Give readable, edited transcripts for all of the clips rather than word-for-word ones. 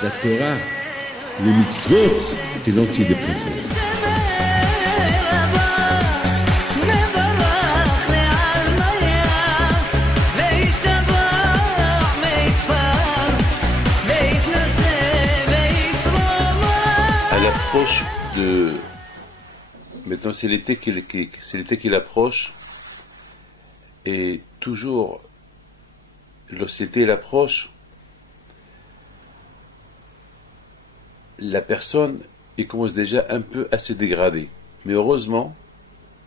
La Torah, les mitzvot, c'est l'antidépresseur. À l'approche de... Maintenant, c'est l'été qui approche. Et toujours, lorsque l'été approche, la personne, il commence déjà un peu à se dégrader. Mais heureusement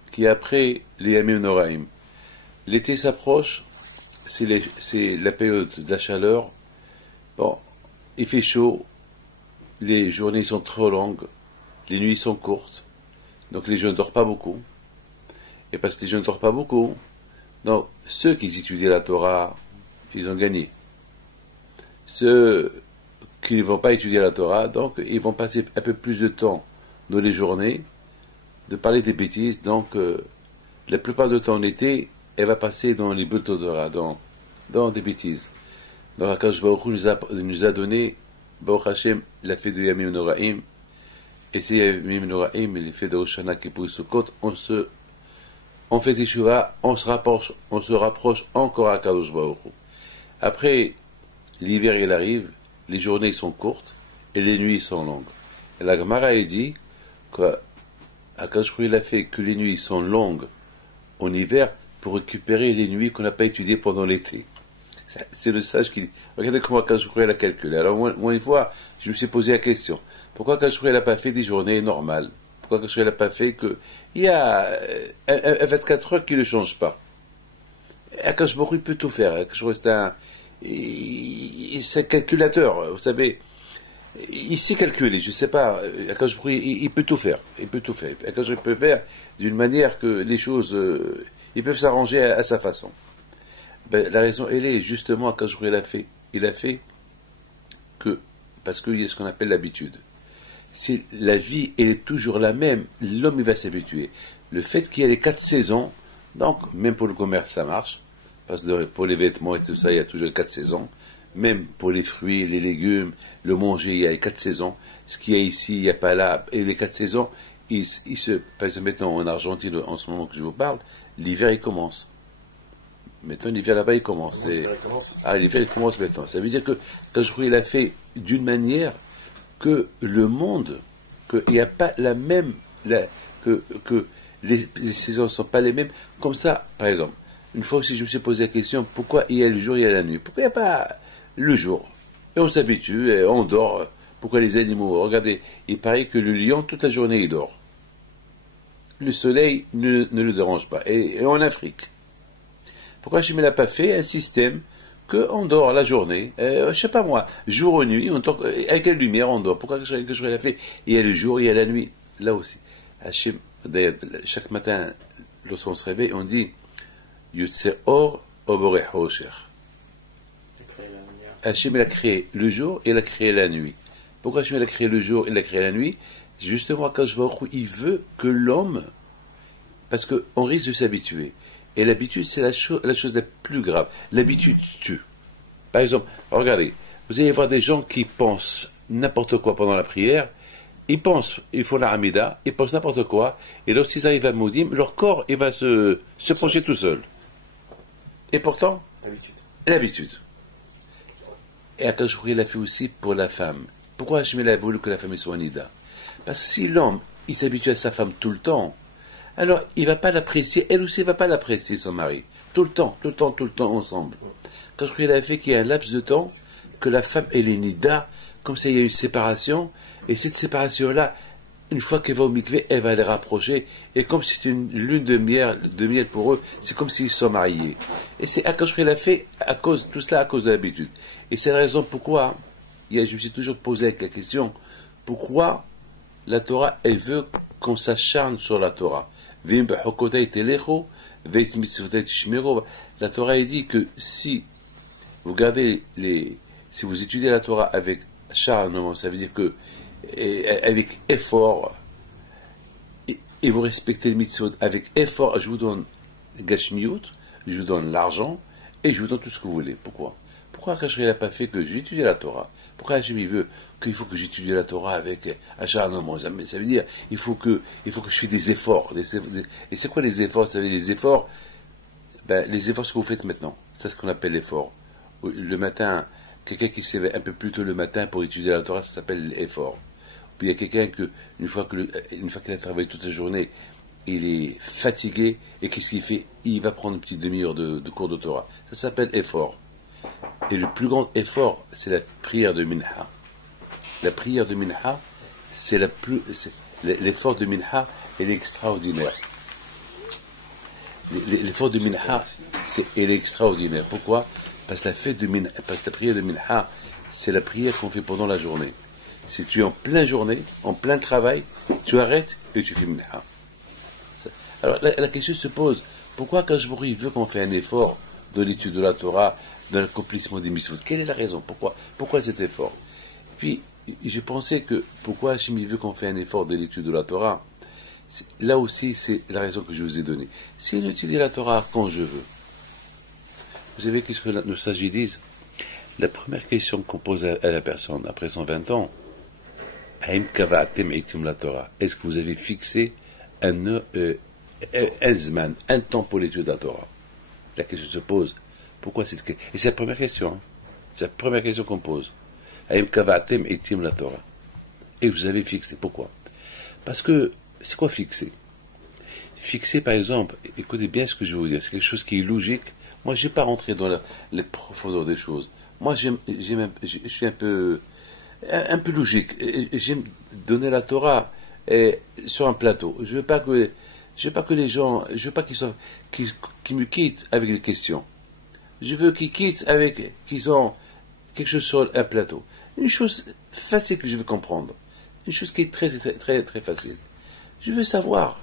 qu'après les Yamim Noraim, l'été s'approche, c'est la période de la chaleur. Bon, il fait chaud, les journées sont trop longues, les nuits sont courtes, donc les gens ne dorment pas beaucoup. Et parce que les gens ne dorment pas beaucoup, donc ceux qui étudient la Torah, ils ont gagné. Ceux qui ne vont pas étudier la Torah, donc ils vont passer un peu plus de temps dans les journées de parler des bêtises. Donc la plupart du temps en été, elle va passer dans les Beit Torah, dans des bêtises. Donc Akadosh Baruch Hu nous a donné, Baruch Hashem, la fête de Yamim Noraim, et c'est Yamim Noraim, les fêtes de Rosh Hashanah, Kippour, Sukkot, on fait Teshuvah, on se rapproche encore à Akadosh Baruch Hu. Après, l'hiver il arrive, les journées sont courtes et les nuits sont longues. Et la Gemara a dit qu'Akadosh Baruch Hu a fait que les nuits sont longues en hiver pour récupérer les nuits qu'on n'a pas étudiées pendant l'été. C'est le sage qui dit. Regardez comment Akadosh Baruch Hu l'a calculé. Alors moi une fois, je me suis posé la question. Pourquoi Akadosh Baruch Hu n'a pas fait des journées normales? Pourquoi Akadosh Baruch Hu n'a pas fait que il y a 24 heures qui ne change pas? Akadosh Baruch Hu peut tout faire. Akadosh Baruch Hu c'est un calculateur, vous savez. Il sait calculer, je ne sais pas. Akadosh Baruch Hu, il peut tout faire. Il peut tout faire. Akadosh Baruch Hu peut faire d'une manière que les choses, ils peuvent s'arranger à sa façon. Ben, la raison, elle est justement Akadosh Baruch Hu il a fait que, parce qu'il y a ce qu'on appelle l'habitude. Si la vie, elle est toujours la même, l'homme, il va s'habituer. Le fait qu'il y a les 4 saisons, donc, même pour le commerce, ça marche, parce que pour les vêtements et tout ça, il y a toujours les 4 saisons, même pour les fruits, les légumes, le manger, il y a les 4 saisons, ce qu'il y a ici, il n'y a pas là, et les 4 saisons, par exemple, maintenant, en Argentine, en ce moment que je vous parle, l'hiver, il commence. Maintenant, l'hiver là-bas, il commence. L'hiver, il commence maintenant. Ça veut dire que quand je crois qu'il a fait d'une manière que le monde, qu'il n'y a pas la même, que les saisons ne sont pas les mêmes. Comme ça, par exemple, une fois aussi, je me suis posé la question, pourquoi il y a le jour, il y a la nuit? Pourquoi il n'y a pas le jour? Et on s'habitue, et on dort. Pourquoi les animaux? Regardez, il paraît que le lion, toute la journée, il dort. Le soleil ne le dérange pas. Et en Afrique, pourquoi je ne l'ai pas fait un système qu'on dort la journée, je ne sais pas moi, jour ou nuit, on dort, avec la lumière on dort. Pourquoi que je l'ai fait? Il y a le jour, il y a la nuit. Là aussi. Hachem, d'ailleurs, chaque matin, lorsqu'on se réveille, on dit Yutse Or Oboreh Hosher. Hachem, il a créé le jour et il a créé la nuit. Pourquoi Hachem, il a créé le jour et il a créé la nuit? Justement, quand je vois où il veut que l'homme, parce qu'on risque de s'habituer. Et l'habitude, c'est la chose la plus grave. L'habitude tue. Par exemple, regardez, vous allez voir des gens qui pensent n'importe quoi pendant la prière, ils font la Hamida, ils pensent n'importe quoi, et lorsqu'ils arrivent à Moudim, leur corps, il va se pencher tout seul. Et pourtant, l'habitude. Et Akadosh Baruch Hu l'a fait aussi pour la femme. Pourquoi Hachem a voulu que la femme soit Nida? Parce que si l'homme, il s'habitue à sa femme tout le temps, alors il ne va pas l'apprécier, elle aussi ne va pas l'apprécier, son mari. Tout le temps, ensemble. Quand je crois qu'il a fait qu'il y a un laps de temps, que la femme, elle est Nida, comme ça il y a une séparation, et cette séparation-là, une fois qu'elle va au mikvé, elle va les rapprocher, et comme c'est une lune de miel pour eux, c'est comme s'ils sont mariés. Et c'est quand je crois qu'il a fait tout cela à cause de l'habitude. Et c'est la raison pourquoi, je me suis toujours posé la question, pourquoi la Torah, elle veut qu'on s'acharne sur la Torah. La Torah dit que si vous gardez si vous étudiez la Torah avec acharnement, ça veut dire que avec effort, et vous respectez le mitzvot avec effort, je vous donne gashmiut, je vous donne l'argent, et je vous donne tout ce que vous voulez. Pourquoi pourquoi Hachem n'a pas fait que j'étudie la Torah? Pourquoi Hachem il veut qu'il faut que j'étudie la Torah avec acharnement? Ça veut dire il faut que je fasse des efforts. Et c'est quoi les efforts? Ça veut dire les efforts, les efforts ce que vous faites maintenant. C'est ce qu'on appelle l'effort. Le matin, quelqu'un qui s'éveille un peu plus tôt le matin pour étudier la Torah, ça s'appelle l'effort. Puis il y a quelqu'un une fois qu'il a travaillé toute la journée, il est fatigué, et qu'est-ce qu'il fait? Il va prendre une petite demi-heure de cours de Torah. Ça s'appelle effort. Et le plus grand effort, c'est la prière de Minha. La prière de Minha, l'effort de Minha, elle est extraordinaire. L'effort de Minha, elle est extraordinaire. Pourquoi? Parce que la prière de Minha, c'est la prière qu'on fait pendant la journée. Si tu es en pleine journée, en plein travail, tu arrêtes et tu fais Minha. Alors la question se pose, pourquoi quand il veut qu'on fait un effort de l'étude de la Torah, de l'accomplissement des mitzvot? Quelle est la raison? Pourquoi cet effort? Puis, j'ai pensé que pourquoi Hachem veut qu'on fait un effort de l'étude de la Torah? Là aussi, c'est la raison que je vous ai donnée. Si on étudie la Torah quand je veux, vous savez qu'est-ce que nos sages disent? La première question qu'on pose à la personne après 120 ans, est-ce que vous avez fixé un zman, un temps pour l'étude de la Torah? La question se pose. Pourquoi cette question? Et c'est la première question. C'est la première question qu'on pose. Et vous avez fixé. Pourquoi? Parce que, c'est quoi fixer? Fixer, par exemple, écoutez bien ce que je vais vous dire, c'est quelque chose qui est logique. Moi, je n'ai pas rentré dans les profondeurs des choses. Moi, je suis un peu logique. J'aime donner la Torah sur un plateau. Je veux pas que les gens, je veux pas qu'ils me quittent avec des questions. Je veux qu'ils quittent qu'ils ont quelque chose sur un plateau. Une chose facile que je veux comprendre. Une chose qui est très, très, très, très facile. Je veux savoir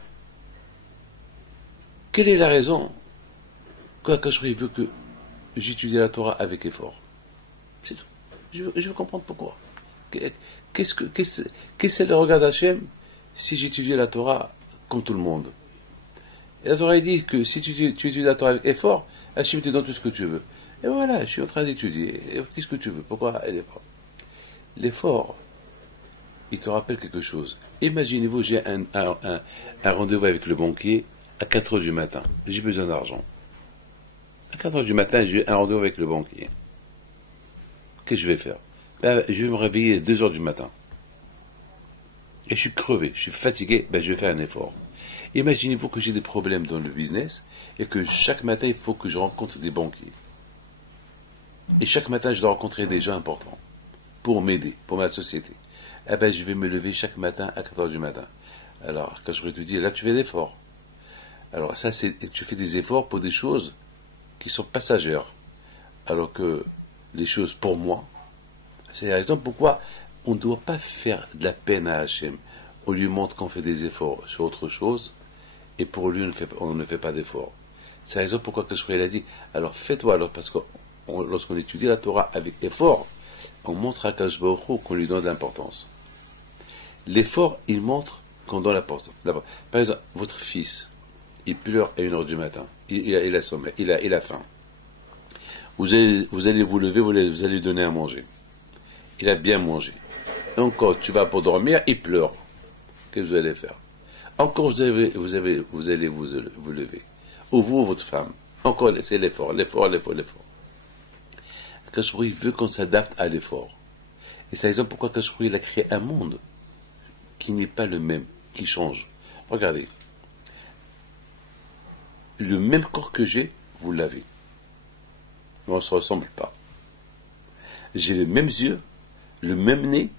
quelle est la raison qu'Hachem veut que j'étudie la Torah avec effort. C'est tout. Je veux comprendre pourquoi. Qu'est-ce que le regard d'Hachem si j'étudie la Torah comme tout le monde? Et la Torah dit que si tu étudies la Torah avec effort, Hachem te donne tout ce que tu veux. Et voilà, je suis en train d'étudier. Qu'est-ce que tu veux? Pourquoi l'effort, il te rappelle quelque chose. Imaginez-vous, j'ai un rendez-vous avec le banquier à 4 heures du matin. J'ai besoin d'argent. À 4 heures du matin, j'ai un rendez-vous avec le banquier. Qu'est-ce que je vais faire? Je vais me réveiller à 2 heures du matin. Et je suis crevé, je suis fatigué, je vais faire un effort. Imaginez-vous que j'ai des problèmes dans le business et que chaque matin, il faut que je rencontre des banquiers. Et chaque matin, je dois rencontrer des gens importants pour m'aider, pour ma société. Je vais me lever chaque matin à 4 heures du matin. Alors, quand je vais te dire, là, tu fais des efforts. Alors, ça, tu fais des efforts pour des choses qui sont passagères. Alors que les choses pour moi, c'est la raison pourquoi on ne doit pas faire de la peine à Hachem. On lui montre qu'on fait des efforts sur autre chose, et pour lui, on ne fait pas d'efforts. C'est la raison pourquoi Hachem a dit, alors fais-toi, alors, parce que lorsqu'on étudie la Torah avec effort, on montre à Kadosh Baruch Hu qu'on lui donne de l'importance. L'effort, il montre qu'on donne l'importance. Par exemple, votre fils, il pleure à 1 heure du matin, il a sommeil, il a faim. Vous allez vous lever, vous allez lui donner à manger. Il a bien mangé. Encore, tu vas pour dormir, il pleure. Qu'est-ce que vous allez faire? Encore, vous allez vous lever. Ou vous, ou votre femme. Encore, c'est l'effort. Kashroui veut qu'on s'adapte à l'effort. Et c'est l'exemple pourquoi Kashroui a créé un monde qui n'est pas le même, qui change. Regardez. Le même corps que j'ai, vous l'avez. Mais on ne se ressemble pas. J'ai les mêmes yeux, le même nez,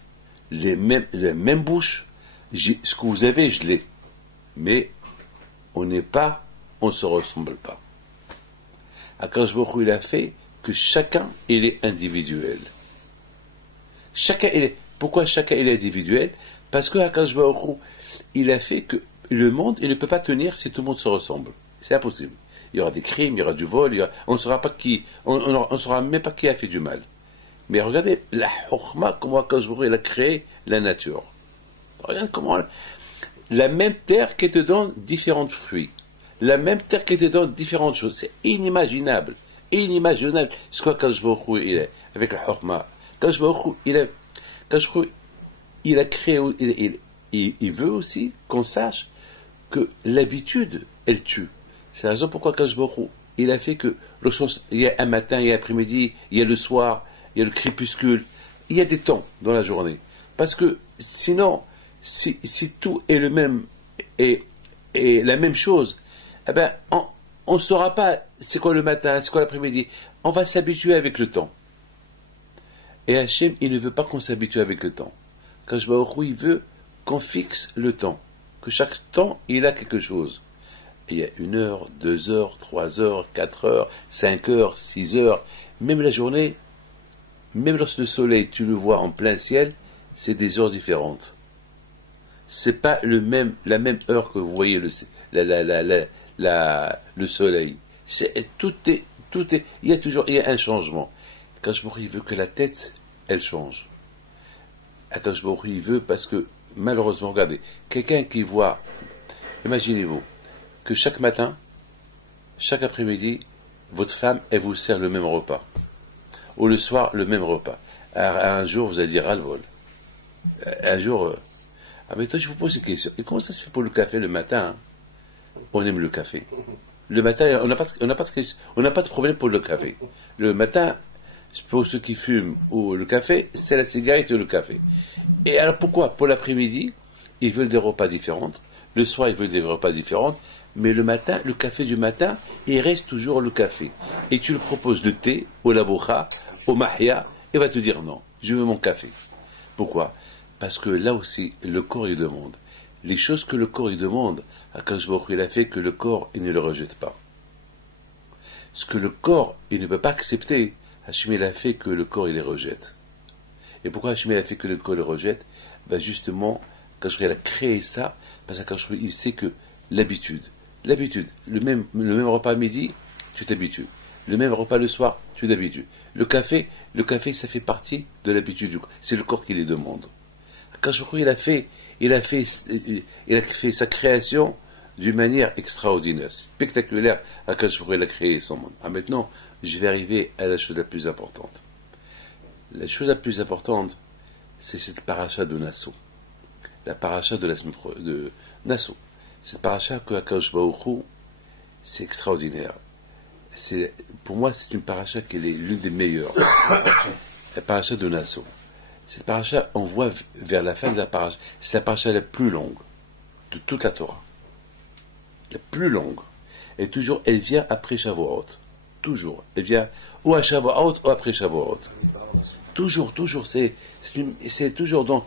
la même bouche. Ce que vous avez, je l'ai. Mais on ne se ressemble pas. Akash Baruch Hu, il a fait que chacun, il est individuel. Pourquoi chacun, il est individuel? Parce que Akash Baruch Hu, il a fait que le monde, il ne peut pas tenir si tout le monde se ressemble. C'est impossible. Il y aura des crimes, il y aura du vol, on ne saura même pas qui a fait du mal. Mais regardez la chokhma, comment Akash Baruch Hu, il a créé la nature. Regarde comment la même terre qui te donne différents fruits, la même terre qui te donne différentes choses, c'est inimaginable. inimaginable ce qu'Akadosh Baruch Hu il est, avec le Hokma. Akadosh Baruch Hu, il a créé, il veut aussi qu'on sache que l'habitude, elle tue. C'est la raison pourquoi Akadosh Baruch Hu, il a fait que il y a un matin, il y a l'après-midi, il y a le soir, il y a le crépuscule, il y a des temps dans la journée. Parce que sinon, si tout est le même et la même chose, eh ben, on ne saura pas c'est quoi le matin, c'est quoi l'après-midi. On va s'habituer avec le temps. Et Hachem, il ne veut pas qu'on s'habitue avec le temps. Quand je vois au il veut qu'on fixe le temps. Que chaque temps, il a quelque chose. Et il y a 1 heure, 2 heures, 3 heures, 4 heures, 5 heures, 6 heures. Même la journée, même lorsque le soleil, tu le vois en plein ciel, c'est des heures différentes. C'est pas la même heure que vous voyez le soleil. Tout est, il y a un changement. Akadosh Baruch Hu, il veut que la tête, elle change. Akadosh Baruch Hu, il veut parce que, malheureusement, regardez, quelqu'un qui voit, imaginez-vous, que chaque matin, chaque après-midi, votre femme, elle vous sert le même repas. Ou le soir, le même repas. Un jour, vous allez dire ras-le-bol. Un jour, mais toi, je vous pose une question. Et comment ça se fait pour le café le matin? On aime le café. Le matin, on n'a pas de problème pour le café. Le matin, pour ceux qui fument ou le café, c'est la cigarette ou le café. Et alors pourquoi? Pour l'après-midi, ils veulent des repas différents. Le soir, ils veulent des repas différents. Mais le matin, le café du matin, il reste toujours le café. Et tu le proposes le thé, au laboucha, au mahia, il va te dire non, je veux mon café. Pourquoi? Parce que là aussi, le corps il demande. Les choses que le corps il demande, Akadosh Baruch Hu, il a fait que le corps il ne le rejette pas. Ce que le corps il ne peut pas accepter, Hachem il a fait que le corps il les rejette. Et pourquoi Hachem il a fait que le corps le rejette? Ben justement, Akadosh Baruch Hu, il a créé ça, parce qu'Akadosh Baruch Hu, il sait que l'habitude, le même repas à midi, tu t'habitues. Le même repas le soir, tu t'habitues. Le café, ça fait partie de l'habitude du corps. C'est le corps qui les demande. Akadosh Baruch Hu, il a fait sa création d'une manière extraordinaire, spectaculaire. Akadosh Baruch Hu, il a créé son monde. Ah, maintenant, je vais arriver à la chose la plus importante. La chose la plus importante, c'est cette paracha de Nassau. La paracha de Nassau. Cette paracha que Akadosh Baruch Hu, c'est extraordinaire. Pour moi, c'est une paracha qui est l'une des meilleures. La paracha de Nassau. Cette paracha, on voit vers la fin de la paracha, c'est la paracha la plus longue de toute la Torah. La plus longue. Et toujours, elle vient après Shavuot. Toujours. Elle vient ou à Shavuot ou après Shavuot. Toujours, c'est toujours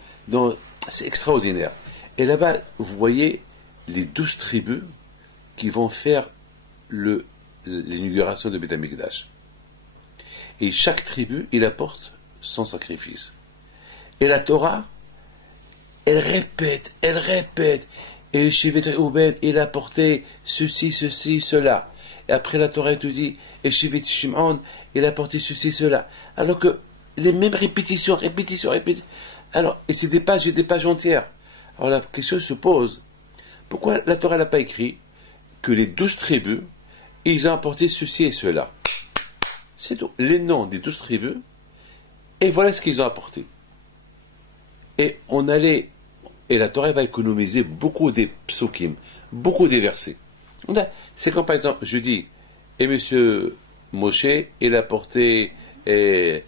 c'est extraordinaire. Et là-bas, vous voyez les 12 tribus qui vont faire l'inauguration de Beth Amikdash. Et chaque tribu, il apporte son sacrifice. Et la Torah, elle répète. Et le Shevet Reuben, il a apporté ceci, cela. Et après la Torah, elle te dit, et le Shevet Shimon, il a apporté ceci, cela. Alors que les mêmes répétitions. Alors, et c'est des pages entières. Alors la question se pose, pourquoi la Torah n'a pas écrit que les 12 tribus, ils ont apporté ceci et cela? C'est tout. Les noms des 12 tribus, et voilà ce qu'ils ont apporté. Et la Torah va économiser beaucoup des psukim, beaucoup des versets. C'est comme par exemple, je dis, et monsieur Moshe, il a apporté le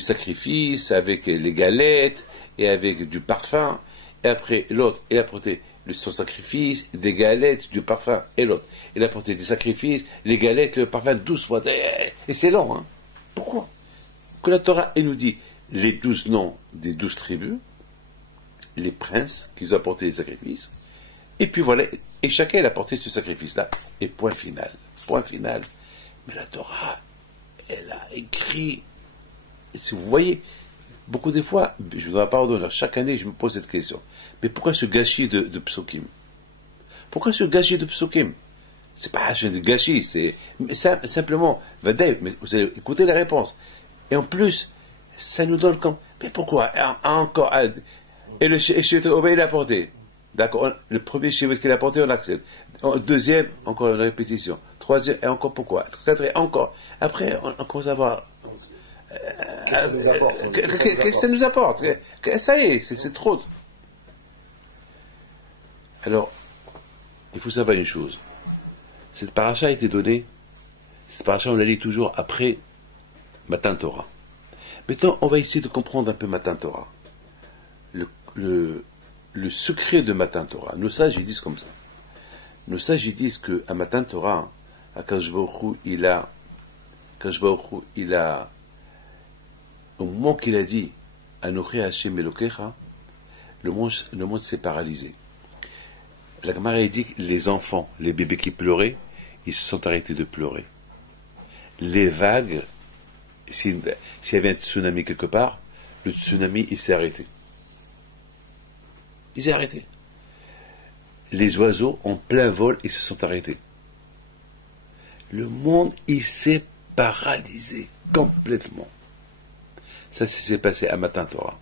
sacrifice avec les galettes et avec du parfum, et après l'autre, il a apporté son sacrifice, des galettes, du parfum, et l'autre, il a apporté des sacrifices, les galettes, le parfum, 12 fois, et c'est long, hein. Pourquoi? Que la Torah, elle nous dit les 12 noms des 12 tribus, les princes qui ont apporté les sacrifices, et puis voilà, et chacun a apporté ce sacrifice-là, et point final. Mais la Torah, elle a écrit, si vous voyez, beaucoup de fois, je vous en pardonne, chaque année je me pose cette question, mais pourquoi ce gâchis de psukim? Pourquoi ce gâchis de psukim? C'est pas un gâchis, c'est simplement, mais vous allez écouter la réponse. Et en plus, ça nous donne comme, mais pourquoi encore? Et le Shevet Reuben, il a apporté. D'accord, le premier Shevet qu'il a apporté, on accepte. Deuxième, encore une répétition. troisième, et encore pourquoi? Quatrième, encore. Après, on commence à voir. Qu'est-ce que ça nous apporte? Ça y est, c'est trop. Alors, il faut savoir une chose. Cette paracha a été donnée, cette paracha on la lit toujours après Matan Torah. Maintenant, on va essayer de comprendre un peu Matan Torah. Le secret de Matan Torah. Nos sages, ils disent comme ça. Nos sages, ils disent qu'à Matan Torah, Akadosh Baruch Hu, il a, au moment qu'il a dit Anochi Hashem Elokecha, le monde s'est paralysé. La Gemara dit que les enfants, les bébés qui pleuraient, ils se sont arrêtés de pleurer. Les vagues, s'il y avait un tsunami quelque part, le tsunami, il s'est arrêté. Il s'est arrêté. Les oiseaux, en plein vol, ils se sont arrêtés. Le monde, il s'est paralysé complètement. Ça s'est passé à Matan Torah.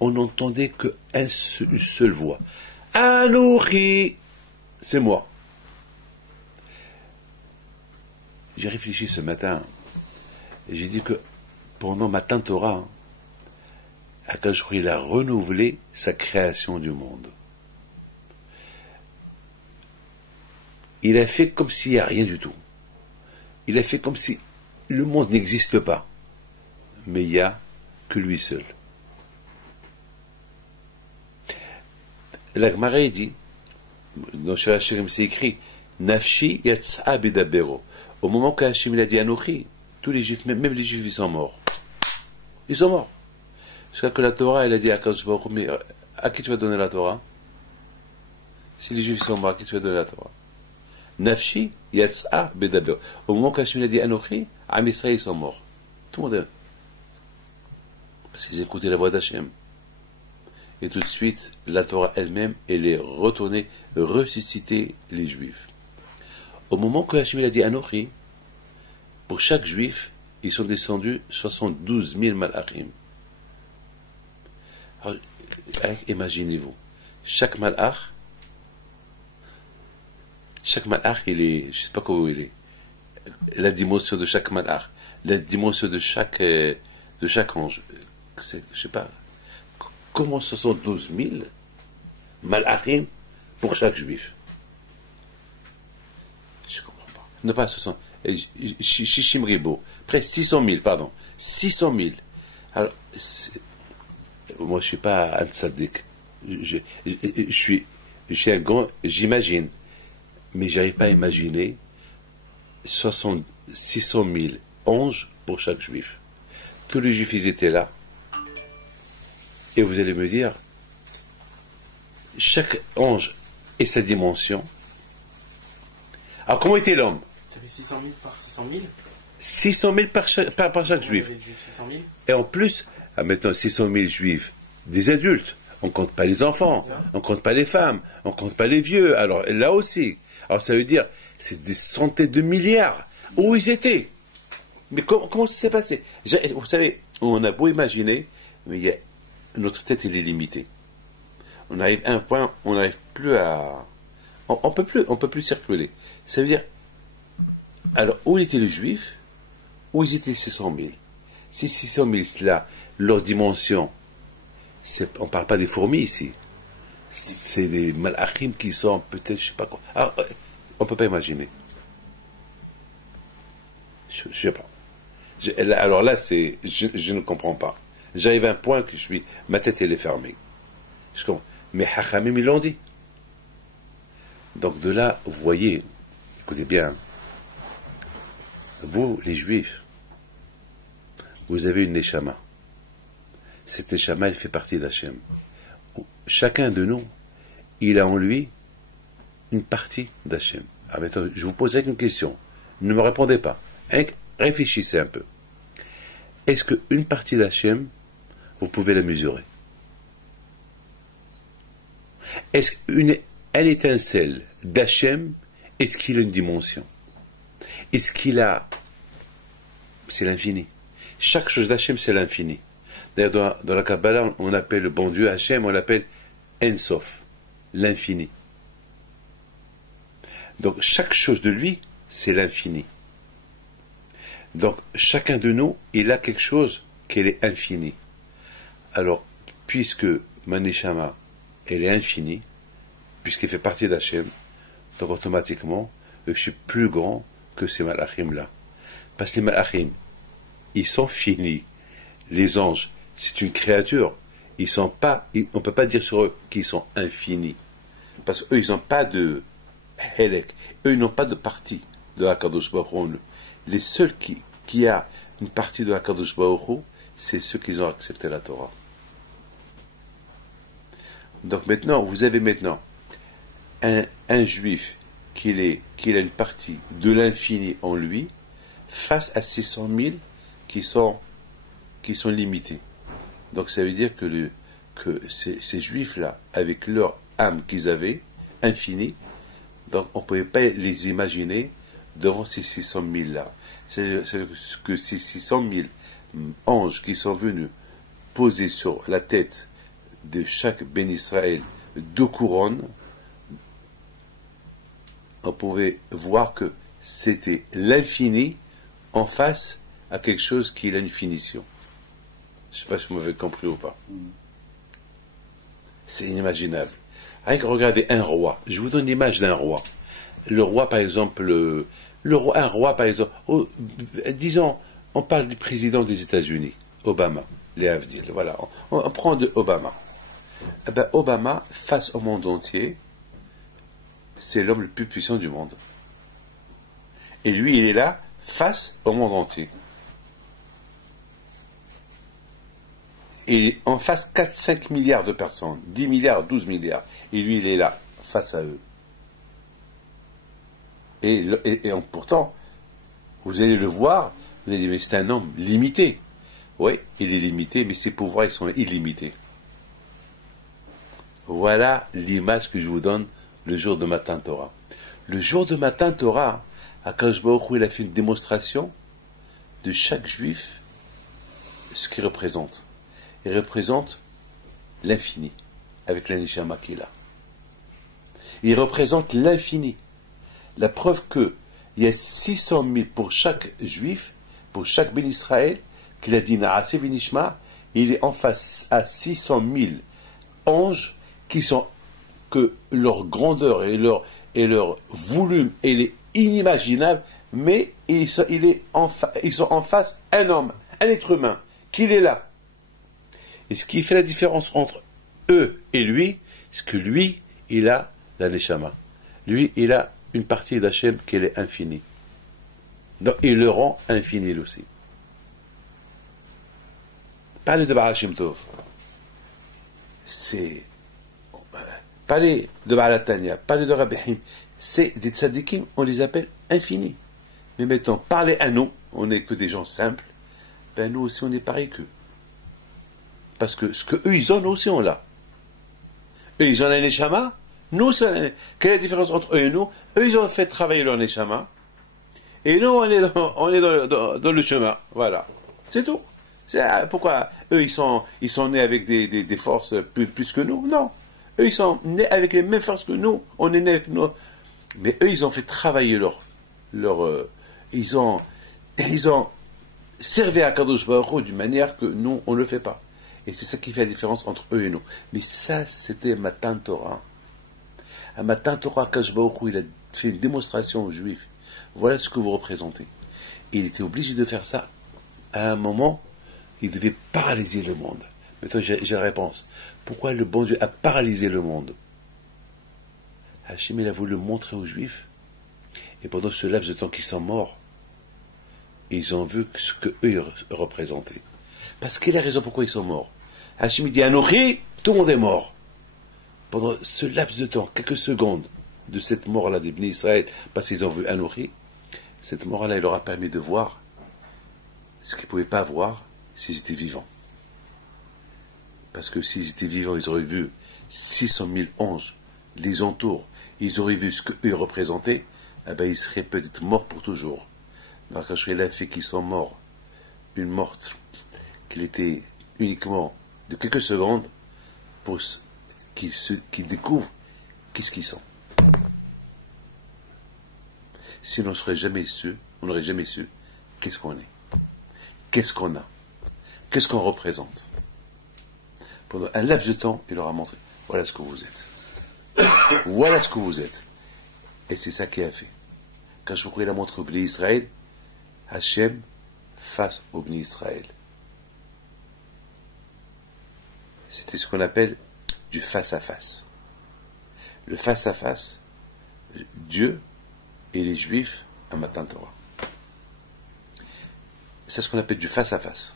On n'entendait qu'une seule voix. Anochi, c'est moi. J'ai réfléchi ce matin. Et j'ai dit que pendant Matan Torah, Akadosh Baruch Hu, il a renouvelé sa création du monde. Il a fait comme s'il n'y a rien du tout. Il a fait comme si le monde n'existe pas. Mais il n'y a que lui seul. La Gemara dit, dans Shir Hashirim c'est écrit, Nafshi yatsa bedabero. Au moment qu'Hachim a dit Anochi, tous les juifs, même les juifs, ils sont morts. Ils sont morts. Jusqu'à que la Torah, elle a dit à Akadosh Baruch Hu, mais à qui tu vas donner la Torah? Si les juifs sont morts, à qui tu vas donner la Torah? Nafshi yatsa bedabero. Au moment qu'Hachim a dit Anochi, Am Israël, ils sont morts. Tout le monde est... Parce qu'ils écoutaient la voix d'Hachem. Et tout de suite, la Torah elle-même, elle est retournée, ressusciter les Juifs. Au moment que Hachem a dit Anochi, pour chaque Juif, ils sont descendus 72 000 malachim. Alors, imaginez-vous, chaque malach, il est, je ne sais pas comment il est, la dimension de chaque malach, la dimension de chaque ange, je ne sais pas. Comment 72 000 malachim pour chaque juif? Je ne comprends pas. Non, pas 60. Shishim Ribo. Presque 600 000, pardon. 600 000. Alors, moi, je ne suis pas un tzaddik. Je suis un grand, j'imagine. Mais je n'arrive pas à imaginer 600 000 anges pour chaque juif. Tous les juifs, ils étaient là. Et vous allez me dire, chaque ange et sa dimension. Alors, comment était l'homme? Tu avais 600 000 par 600 000 600 000 par chaque juif. 600 000. Et en plus, maintenant 600 000 juifs, des adultes. On ne compte pas les enfants, on ne compte pas les femmes, on ne compte pas les vieux. Alors là aussi. Alors ça veut dire, c'est des centaines de milliards. Où ils étaient? Mais comment ça s'est passé? Vous savez, on a beau imaginer, mais notre tête, elle est limitée. On arrive à un point, on n'arrive plus à... On peut plus circuler. Ça veut dire, alors, où étaient les Juifs? Où ils étaient 600 000? Ces 600 000, là, leur dimension, on ne parle pas des fourmis ici. C'est des malachim qui sont peut-être, je ne sais pas quoi. Alors, on ne peut pas imaginer. Je ne sais pas. Alors là, je ne comprends pas. J'arrive à un point que ma tête elle est fermée. Je comprends. Mais Hachamim, ils l'ont dit. Donc de là, vous voyez, écoutez bien, vous, les Juifs, vous avez une Neshama. Cette Neshama, elle fait partie d'Hachem. Chacun de nous, il a en lui une partie d'Hachem. Alors maintenant, je vous pose une question. Ne me répondez pas. Réfléchissez un peu. Est-ce qu'une partie d'Hachem, vous pouvez la mesurer? Est-ce qu'une étincelle d'Hachem, est-ce qu'il a une dimension? Est-ce qu'il a... C'est l'infini. Chaque chose d'Hachem, c'est l'infini. D'ailleurs, dans la Kabbalah, on appelle le bon Dieu Hachem, on l'appelle En Sof, l'infini. Donc, chaque chose de lui, c'est l'infini. Donc, chacun de nous, il a quelque chose qui est infini. Alors, puisque ma neshama, elle est infinie, puisqu'elle fait partie d'Hachem, donc automatiquement, je suis plus grand que ces malachim-là. Parce que les malachim, ils sont finis. Les anges, c'est une créature. Ils sont pas, on ne peut pas dire sur eux qu'ils sont infinis. Parce qu'eux, ils n'ont pas de helek. Eux, ils n'ont pas de partie de Hakadosh Baruch Hu. Les seuls qui a une partie de Hakadosh Baruch Hu, c'est ceux qui ont accepté la Torah. Donc maintenant, vous avez maintenant un juif qui a une partie de l'infini en lui, face à 600 000 qui sont limités. Donc ça veut dire que ces juifs-là, avec leur âme qu'ils avaient, infinie, donc on ne pouvait pas les imaginer devant ces 600 000-là. C'est que ces 600 000 anges qui sont venus poser sur la tête de chaque Ben Israël 2 couronnes, on pouvait voir que c'était l'infini en face à quelque chose qui a une finition. Je ne sais pas si vous m'avez compris ou pas. C'est inimaginable. Avec, regardez un roi. Je vous donne l'image d'un roi. Le roi, par exemple, un roi, par exemple, disons, on parle du président des États-Unis, Obama, les Avdil. Voilà, on prend de Obama. Eh ben, Obama, face au monde entier, c'est l'homme le plus puissant du monde. Et lui, il est là, face au monde entier. Et en face, 4-5 milliards de personnes, 10 milliards, 12 milliards. Et lui, il est là, face à eux. Et pourtant, vous allez le voir, vous allez dire, mais c'est un homme limité. Oui, il est limité, mais ses pouvoirs, ils sont illimités. Voilà l'image que je vous donne le jour de Matan Torah. Le jour de Matan Torah, Akadosh Baruch Hu, il a fait une démonstration de chaque juif, ce qu'il représente. Il représente l'infini, avec la neshama qu'il a. Il représente l'infini. La preuve qu'il y a 600 000 pour chaque juif, pour chaque Ben Israël, qu'il a dit Naase Vinishma, il est en face à 600 000 anges qui sont, que leur grandeur et leur volume, il est inimaginable, mais ils sont en face un homme, un être humain, qu'il est là. Et ce qui fait la différence entre eux et lui, c'est que lui, il a la neshama. Lui, il a une partie d'Hachem qui est infinie. Donc, il le rend infini lui aussi. Parlez de Baal Shem Tov. Parlez de Baal Tanya, parlez de Rabbi Him. C'est des tzadikim, on les appelle infinis. Mais maintenant, parlez à nous, on n'est que des gens simples, ben nous aussi on est pareil qu'eux. Parce que ce qu'eux ils ont, nous aussi on l'a. Eux ils ont la neshama, nous aussi on a. Quelle est la différence entre eux et nous? Eux ils ont fait travailler leur neshama, et nous on est dans le chemin. Voilà. C'est tout. Pourquoi eux ils sont nés avec des forces plus que nous? Non. Eux ils sont nés avec les mêmes forces que nous. On est nés avec nous. Mais eux ils ont fait travailler ils ont servi à Kadosh Baruch Hu d'une manière que nous on ne le fait pas. Et c'est ça qui fait la différence entre eux et nous. Mais ça c'était Matan Torah. À Matan Torah, Kadosh Baruch Hu, il a fait une démonstration aux Juifs. Voilà ce que vous représentez. Et il était obligé de faire ça à un moment. Il devait paralyser le monde. Maintenant, j'ai la réponse. Pourquoi le bon Dieu a paralysé le monde? Hachem, il a voulu le montrer aux Juifs. Et pendant ce laps de temps qu'ils sont morts, ils ont vu ce qu'eux représentaient. Parce qu'il a raison pourquoi ils sont morts. Hachem, il dit Anochi, tout le monde est mort. Pendant ce laps de temps, quelques secondes de cette mort-là des Bnei Israël, parce qu'ils ont vu Anochi, cette mort-là, il leur a permis de voir ce qu'ils ne pouvaient pas voir s'ils étaient vivants. Parce que s'ils étaient vivants, ils auraient vu 600 000 anges les entourent, ils auraient vu ce qu'eux représentaient, eh ben, ils seraient peut-être morts pour toujours. Donc, quand je l'ai fait qu'ils sont morts, une morte, qu'il était uniquement de quelques secondes, pour qu'ils découvrent qu'est-ce qu'ils sont. Si on n'aurait jamais su, qu'est-ce qu'on est, qu'est-ce qu'on a, qu'est-ce qu'on représente. Pendant un laps de temps, il leur a montré, voilà ce que vous êtes. Voilà ce que vous êtes. Et c'est ça qu'il a fait. Quand je vous la montre au Bnei Israël, Hachem face au Bnei Israël. C'était ce qu'on appelle du face-à-face. Le face-à-face, Dieu et les Juifs à Matan Torah. C'est ce qu'on appelle du face-à-face.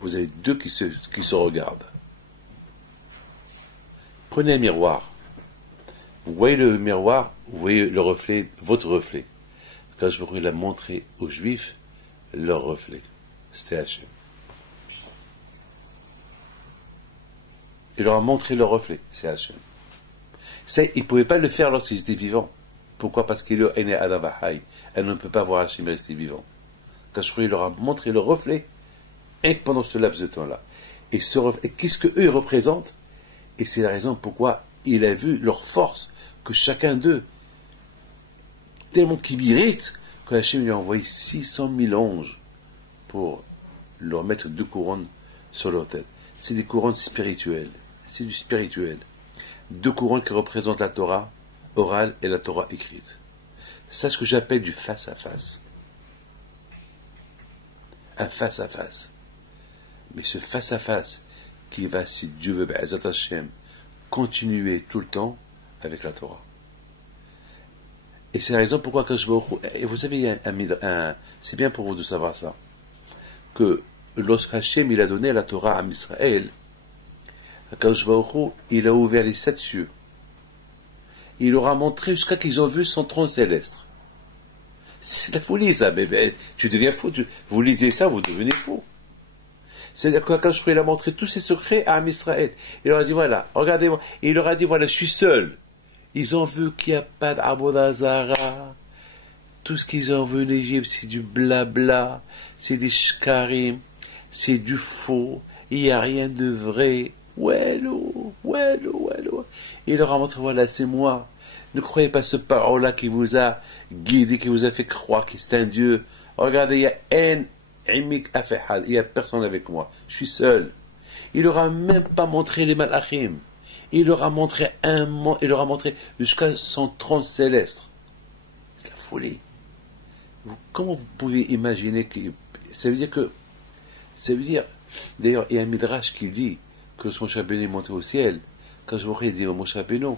Vous avez deux qui se regardent. Prenez un miroir. Vous voyez le miroir, vous voyez le reflet, votre reflet. Quand je voudrais la montrer aux Juifs, leur reflet, c'était Hachem. Il leur a montré leur reflet, c'est Hachem. Ça, ils ne pouvaient pas le faire lorsqu'ils étaient vivants. Pourquoi? Parce qu'il est né Adam Vahai. Elle ne peut pas voir Hachem rester vivant. Quand je il leur a montré leur reflet, et pendant ce laps de temps-là. Et qu'est-ce qu'eux ils représentent? Et c'est la raison pourquoi il a vu leur force, que chacun d'eux, tellement qu'ils méritent, que Hachem lui a envoyé 600 000 anges pour leur mettre 2 couronnes sur leur tête. C'est des couronnes spirituelles. C'est du spirituel. 2 couronnes qui représentent la Torah orale et la Torah écrite. C'est ce que j'appelle du face-à-face. Un face-à-face. Mais ce face-à-face qui va, si Dieu veut, Be'ezat Hashem, continuer tout le temps avec la Torah. Et c'est la raison pourquoi quand je et vous savez, c'est bien pour vous de savoir ça, que lorsque Hachem il a donné la Torah à Israël, il a ouvert les 7 cieux. Il leur a montré jusqu'à qu'ils ont vu son trône céleste. C'est la folie ça, mais tu deviens fou. Vous lisez ça, vous devenez fou. C'est-à-dire que quand il a montré tous ses secrets à Israël, il leur a dit voilà, regardez-moi. Il leur a dit voilà, je suis seul. Ils ont vu qu'il n'y a pas d'Avodah Zara. Tout ce qu'ils ont vu en Égypte, c'est du blabla, c'est des shkarim, c'est du faux, il n'y a rien de vrai. Ouelou. Il leur a montré, voilà, c'est moi. Ne croyez pas ce parole-là qui vous a guidé, qui vous a fait croire que c'est un Dieu. Regardez, il n'y a personne avec moi. Je suis seul. Il leur a même pas montré les malachim. Il leur a montré jusqu'à son trône céleste. C'est la folie. Comment vous pouvez imaginer que ça veut dire, d'ailleurs, il y a un midrash qui dit que Moshe Rabbeinu est monté au ciel. Quand je voudrais dire Moshe Rabbeinu,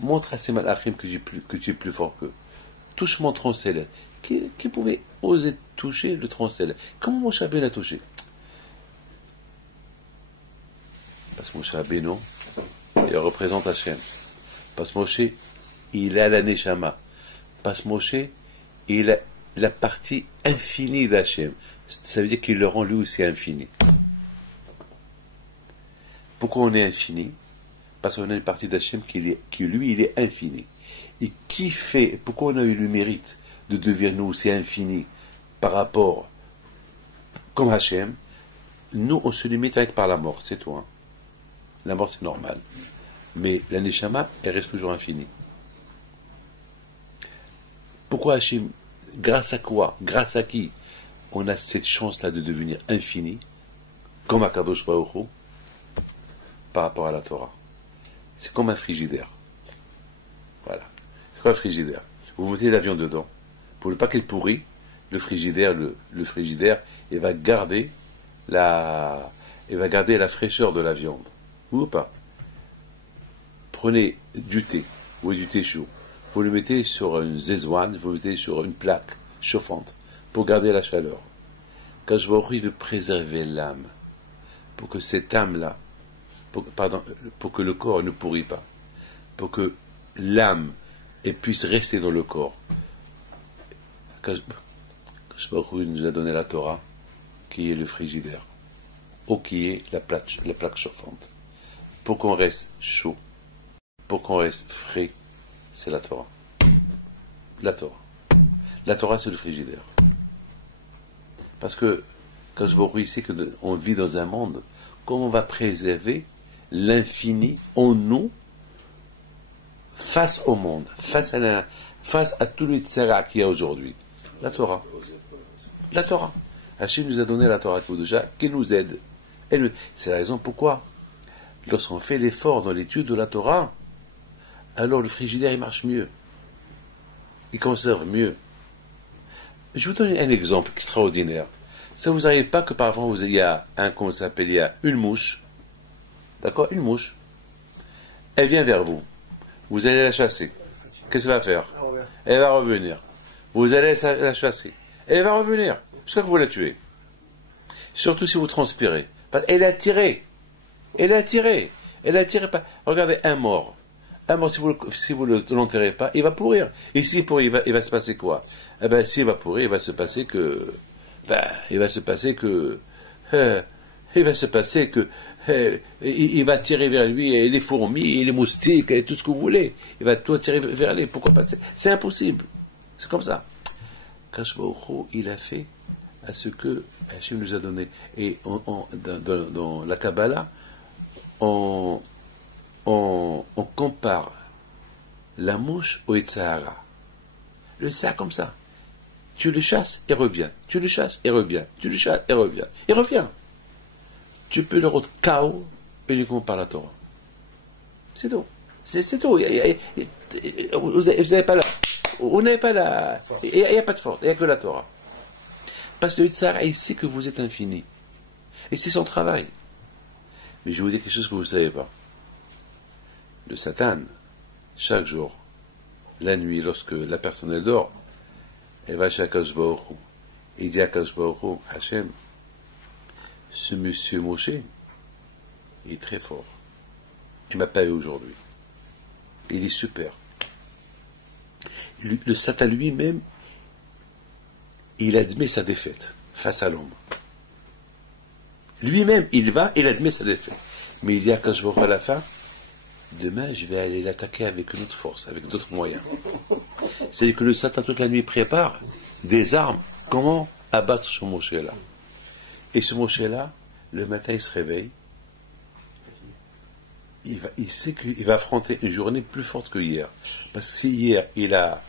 montre à ces malachim que tu es plus fort qu'eux. Touche mon trône céleste. Qui pouvait oser toucher le trône céleste? Comment Moshe Rabbeinu a touché? Parce que Moshe Rabbeinu, il représente Hachem. Parce que Moshe, il a la Neshama. Parce que Moshe, il a la partie infinie d'Hachem. Ça veut dire qu'il le rend lui aussi infini. Pourquoi on est infini? Parce qu'on a une partie d'Hachem qui lui, il est infini. Et qui fait, pourquoi on a eu le mérite de devenir nous aussi infini par rapport, comme Hachem? Nous, on se limite avec par la mort, c'est tout. Hein. La mort, c'est normal. Mais la Neshama, elle reste toujours infinie. Pourquoi Hachem? Grâce à quoi? Grâce à qui on a cette chance-là de devenir infini, comme Akadosh Baruch Hu, par rapport à la Torah? C'est comme un frigidaire. Voilà. C'est comme un frigidaire. Vous mettez l'avion dedans. Pour ne pas qu'il pourrit, le frigidaire, il va garder la fraîcheur de la viande. Ou pas. Prenez du thé, ou du thé chaud. Vous le mettez sur une zézouane, vous le mettez sur une plaque chauffante, pour garder la chaleur. Quand je vois il veut préserver l'âme, pour que cette âme-là, pour que le corps ne pourrit pas, pour que l'âme puisse rester dans le corps. Quand il nous a donné la Torah, qui est le frigidaire, ou qui est la plaque chauffante. Pour qu'on reste chaud, pour qu'on reste frais, c'est la Torah. La Torah. La Torah, c'est le frigidaire. Parce que, quand je vois ici qu'on vit dans un monde, comment on va préserver l'infini en nous face au monde, face à face à tout le tzara qu'il y a aujourd'hui? La Torah. La Torah. Hachem nous a donné la Torah Kodosha qui nous aide. C'est la raison pourquoi, lorsqu'on fait l'effort dans l'étude de la Torah, alors le frigidaire il marche mieux. Il conserve mieux. Je vous donne un exemple extraordinaire. Ça vous arrive pas que parfois il y a il y a une mouche, d'accord, une mouche, elle vient vers vous, vous allez la chasser. Qu'est-ce qu'elle va faire? Elle va revenir. Vous allez la chasser. Elle va revenir jusqu'à que vous la tuez. Surtout si vous transpirez. Elle est attirée. Elle est attirée. Elle est attirée par... Regardez, un mort. Un mort, si vous ne l'enterrez pas, il va pourrir. Et s'il pourrit, il va se passer quoi? Eh bien, s'il va pourrir, il va se passer que... il va se passer que... il va tirer vers lui et les fourmis, et les moustiques, et tout ce que vous voulez. Il va tout tirer vers lui. Pourquoi pas? C'est impossible. C'est comme ça. Kadosh Baruch Hu, il a fait à ce que Hachem nous a donné. Et dans la Kabbalah, on compare la mouche au Yitzhara. Le ça comme ça. Tu le chasses et revient. Tu le chasses et revient. Tu le chasses et revient. Il revient. Tu peux le rendre chaos uniquement par la Torah. C'est tout. C'est tout. Vous n'avez pas là. Vous n'avez pas la... Il n'y a pas de force. Il n'y a que la Torah. Parce que le Yitzhara, il sait que vous êtes infini. Et c'est son travail. Mais je vais vous dire quelque chose que vous ne savez pas. Le Satan, chaque jour, la nuit, lorsque la personne elle dort, elle va chez Akadosh Baruch Hu. Il dit à Akadosh Baruch Hu, Hachem, ce monsieur Moshe, il est très fort. Tu m'as pas eu aujourd'hui. Il est super. Le Satan lui-même, il admet sa défaite face à l'homme. Lui-même, il admet sa défaite. Mais il dit à Akadosh Baruch Hu à la fin, demain, je vais aller l'attaquer avec une autre force, avec d'autres moyens. C'est-à-dire que le Satan, toute la nuit, prépare des armes. Comment abattre ce Moshe-là? Et ce Moshe-là, le matin, il se réveille. Il sait qu'il va affronter une journée plus forte que hier. Parce que si hier, il a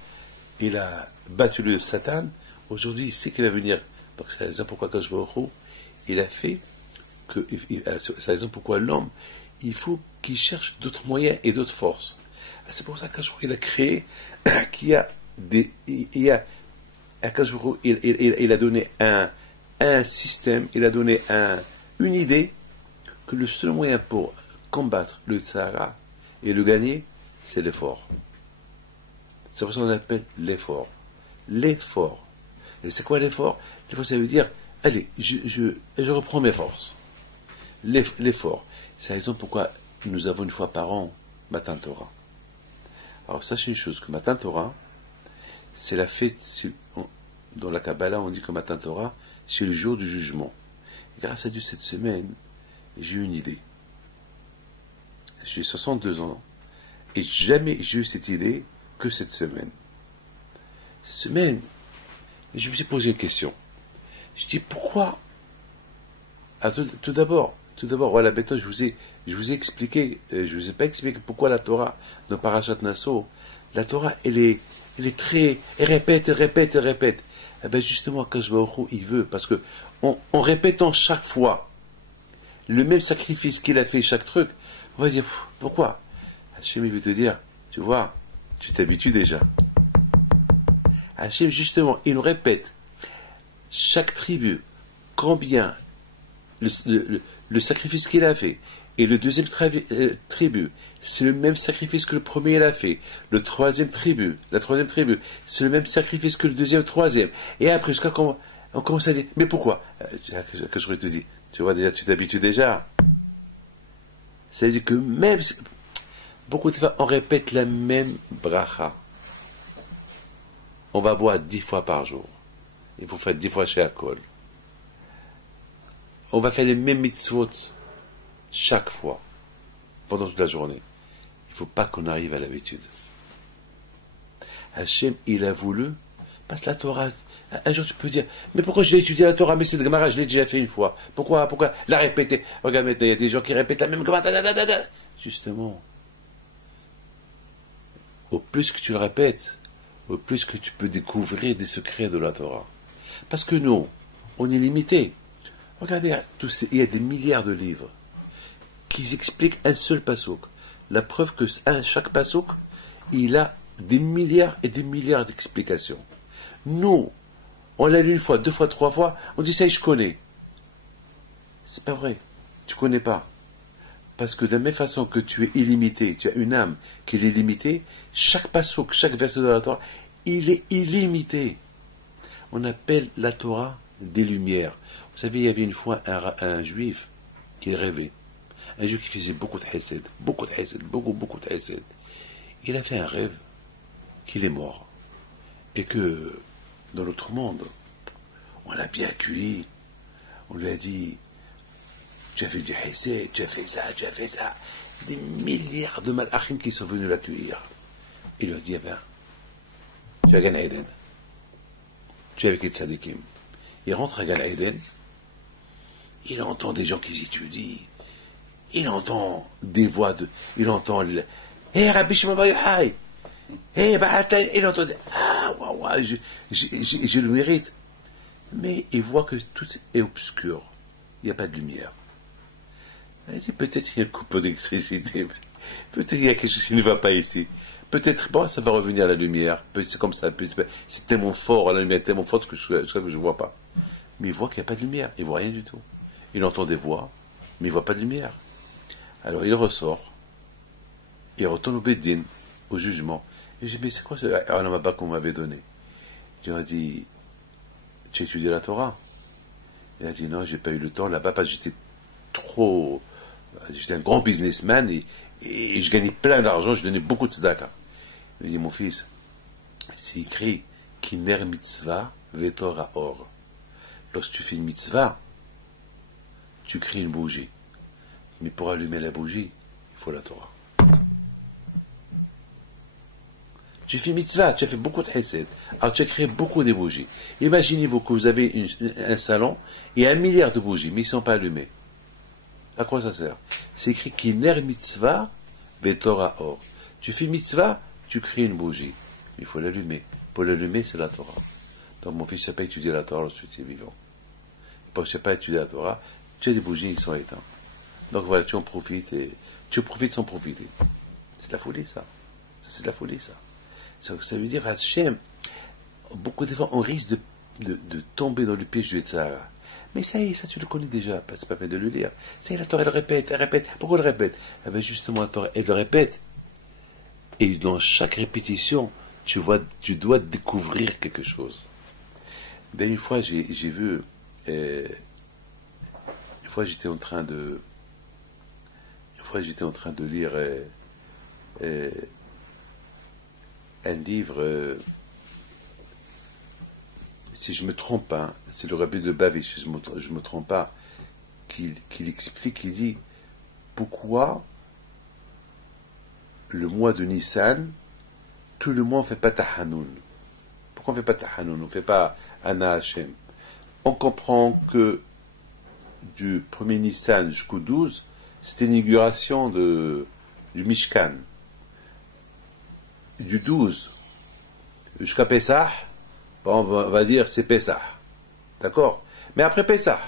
battu le Satan, aujourd'hui, il sait qu'il va venir. Donc, c'est la raison pourquoi Kadosh Baruch Hu, il a fait que, c'est la raison pourquoi l'homme, il faut qu'il cherche d'autres moyens et d'autres forces. C'est pour ça qu'il a créé qu'il y a des... Il a donné un système, il a donné une idée que le seul moyen pour combattre le Sahara et le gagner, c'est l'effort. C'est pour ça qu'on appelle l'effort. L'effort. Et c'est quoi l'effort? L'effort, ça veut dire, allez, je reprends mes forces. L'effort. C'est la raison pourquoi nous avons une fois par an Matan Torah. Alors sachez une chose, que Matan Torah, c'est la fête, dans la Kabbalah on dit que Matan Torah, c'est le jour du jugement. Grâce à Dieu cette semaine, j'ai eu une idée. J'ai 62 ans, et jamais j'ai eu cette idée que cette semaine. Cette semaine, je me suis posé une question. Je dis pourquoi? Tout d'abord, voilà, maintenant je vous ai expliqué, je vous ai pas expliqué pourquoi la Torah, dans Parashat Naso, la Torah, elle répète. Eh bien justement, Akadosh Baruch Hu, il veut, parce que en répétant chaque fois le même sacrifice qu'il a fait, chaque truc, on va dire, pourquoi? Hachem, il veut te dire, tu vois, tu t'habitues déjà. Hachem, justement, il nous répète, chaque tribu, combien le sacrifice qu'il a fait, et le deuxième tribu, c'est le même sacrifice que le premier l'a fait. La troisième tribu, c'est le même sacrifice que le deuxième, troisième. Et après, jusqu'à quand on commence à dire, mais pourquoi? Que je te dis, tu vois déjà, tu t'habitues déjà. C'est-à-dire que même, beaucoup de fois, on répète la même bracha. On va boire 10 fois par jour. Il faut faire 10 fois chez Akol. On va faire les mêmes mitzvot chaque fois, pendant toute la journée. Il ne faut pas qu'on arrive à l'habitude. Hachem, il a voulu, parce que la Torah, un jour tu peux dire, mais pourquoi je l'ai étudié la Torah, mais cette Gemara, je l'ai déjà fait une fois. Pourquoi la répéter? Regarde, il y a des gens qui répètent la même Gemara. Justement, au plus que tu le répètes, au plus que tu peux découvrir des secrets de la Torah. Parce que nous, on est limité. Regardez, il y a des milliards de livres qui expliquent un seul passouk. La preuve que chaque passouk, il a des milliards et des milliards d'explications. Nous, on l'a lu une fois, deux fois, trois fois, on dit ça y est, je connais. C'est pas vrai, tu connais pas. Parce que de la même façon que tu es illimité, tu as une âme qui est illimitée, chaque passouk, chaque verset de la Torah, il est illimité. On appelle la Torah des lumières. Vous savez, il y avait une fois un juif qui rêvait. Un juif qui faisait beaucoup de hesed, beaucoup de hesed. Il a fait un rêve qu'il est mort. Et que dans l'autre monde, on l'a bien accueilli. On lui a dit, tu as fait du hesed, tu as fait ça. Des milliards de malachim qui sont venus l'accueillir. Il lui a dit, eh bien, tu as Gan Eden. Tu es avec les tzadikim. Il rentre à Gan Eden. Il entend des gens qui étudient. Il entend des voix il entend Hé Rabbi Shimon Bar Yochai. Hé Ba'ata. Il entend je le mérite. Mais il voit que tout est obscur. Il n'y a pas de lumière. Il dit peut-être qu'il y a une coupe d'électricité. Peut-être qu'il y a quelque chose qui ne va pas ici. Peut-être, bon, ça va revenir à la lumière. C'est comme ça. C'est tellement fort, la lumière est tellement forte que je ne vois pas. Mais il voit qu'il n'y a pas de lumière. Il ne voit rien du tout. Il entend des voix, mais il ne voit pas de lumière. Alors il ressort. Il retourne au Beddin, au jugement. Et je dis, mais c'est quoi ce Alamaba qu'on m'avait donné? Il m'a dit, tu as étudié la Torah? Il a dit, non, j'ai pas eu le temps là-bas parce que j'étais un grand businessman et je gagnais plein d'argent, je donnais beaucoup de tzedaka. Il dit, mon fils, c'est écrit Kiner mitzvah vetora or. Lorsque tu fais une mitzvah, tu crées une bougie. Mais pour allumer la bougie, il faut la Torah. Tu fais mitzvah, tu as fait beaucoup de hesed. Alors tu as créé beaucoup de bougies. Imaginez-vous que vous avez un salon et 1 milliard de bougies, mais ils ne sont pas allumés. À quoi ça sert? C'est écrit Kiner mitzvah vetora or. Tu fais mitzvah, tu crées une bougie. Il faut l'allumer. Pour l'allumer, c'est la Torah. Donc mon fils, tu n'as pas étudié la Torah lorsque tu es vivant. Parce que tu n'as pas étudié la Torah, tu as des bougies, ils sont éteints. Donc voilà, tu en profites et tu profites sans profiter. C'est de la folie, ça. C'est de la folie, ça. Ça veut dire, Hachem, beaucoup de fois, on risque de tomber dans le piège du Yetzirah. Mais ça y est, ça tu le connais déjà, c'est pas peine de le lire. Ça y est, la Torah, elle répète. Pourquoi elle répète? Eh bien, justement, la Torah, elle le répète. Et dans chaque répétition, tu dois découvrir quelque chose. Ben, une fois, j'ai vu, une fois, j'étais en train de lire un livre, si je ne me trompe pas, c'est le rabbi de Bavish, si je ne me trompe pas, qu'il explique, il dit pourquoi le mois de Nissan, tout le mois on ne fait pas Tahanoun. Pourquoi on ne fait pas Tahanoun? On ne fait pas Ana Hashem. On comprend que du 1er Nissan jusqu'au 12, c'était l'inauguration du Mishkan. Du 12 jusqu'à Pessah, bon, on va dire c'est Pessah. D'accord? Mais après Pessah,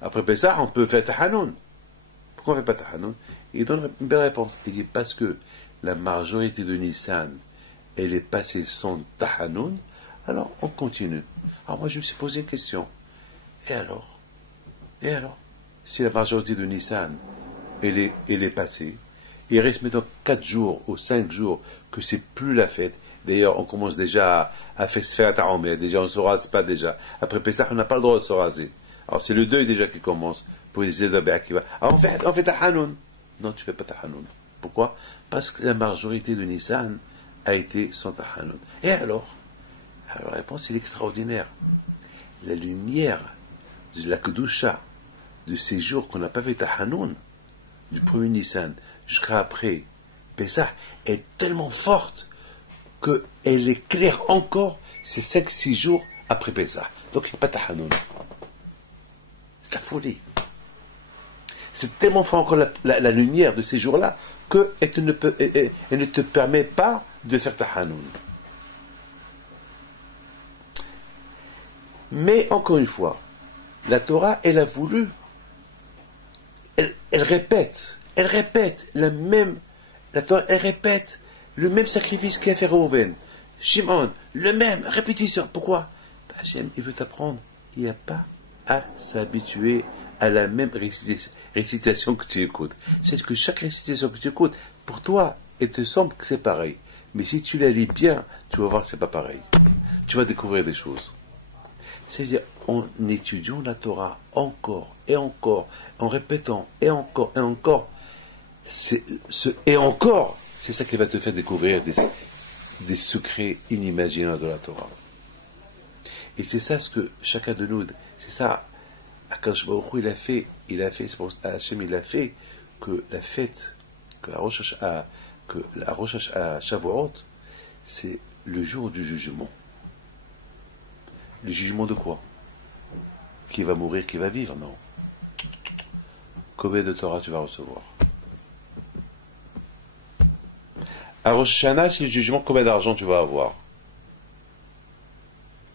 on peut faire Tahanoun. Pourquoi on ne fait pas Tahanoun? Il donne une belle réponse. Il dit parce que la majorité de Nissan, elle est passée sans Tahanoun, alors on continue. Alors moi je me suis posé une question. Et alors? Si la majorité de Nissan, elle est passée, il reste maintenant 4 jours ou 5 jours que c'est plus la fête. D'ailleurs, on commence déjà à se faire Taomer. Déjà, on ne se rase pas déjà. Après Pessah, on n'a pas le droit de se raser. Alors, c'est le deuil déjà qui commence pour les Rabbi Akiva. Alors, on fait Tahanoun. Non, tu ne fais pas Tahanoun. Pourquoi? Parce que la majorité de Nissan a été sans Tahanoun. Et alors la réponse est extraordinaire. La lumière de la Kedusha de ces jours qu'on n'a pas fait Tahanoun, du 1er Nissan jusqu'à après Pessah, est tellement forte qu'elle éclaire encore ces 5-6 jours après Pessah. Donc il n'y a pas Tahanoun. C'est la folie. C'est tellement fort encore la lumière de ces jours-là qu'elle ne te permet pas de faire Tahanoun. Mais encore une fois, la Torah, elle a voulu, elle répète la Torah, elle répète le même sacrifice qu'a fait Reuven, Shimon, le même, répétition. Pourquoi? Hachem, il veut t'apprendre. Il n'y a pas à s'habituer à la même récitation que tu écoutes. C'est que chaque récitation que tu écoutes, pour toi, il te semble que c'est pareil. Mais si tu la lis bien, tu vas voir que c'est pas pareil. Tu vas découvrir des choses. C'est-à-dire, en étudiant la Torah encore et encore, en répétant et encore, et encore, c'est ça qui va te faire découvrir des secrets inimaginables de la Torah. Et c'est ça ce que chacun de nous, c'est ça, Akadosh Baruch Hu, il a fait, c'est pour Hachem, il a fait que la fête, que la Rosh Hashanah, Shavuot, c'est le jour du jugement. Le jugement de quoi? Qui va mourir, qui va vivre? Non. Combien de Torah tu vas recevoir? À Rosh Hashanah, c'est le jugement, combien d'argent tu vas avoir?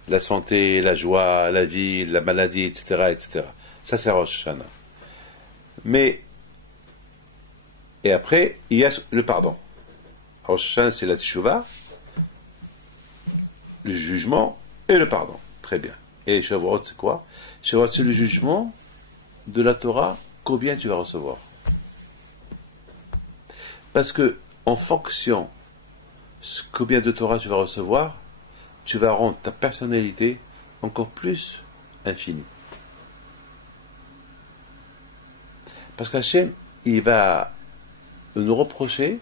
La santé, la joie, la vie, la maladie, etc., etc. Ça, c'est Rosh Hashanah. Mais, et après, il y a le pardon. Rosh Hashanah, c'est la Teshuvah, le jugement et le pardon. Très bien. Et Shavuot, c'est quoi? Shavuot, c'est le jugement de la Torah, combien tu vas recevoir. Parce que, en fonction de combien de Torah tu vas recevoir, tu vas rendre ta personnalité encore plus infinie. Parce qu'Hachem, il va nous reprocher,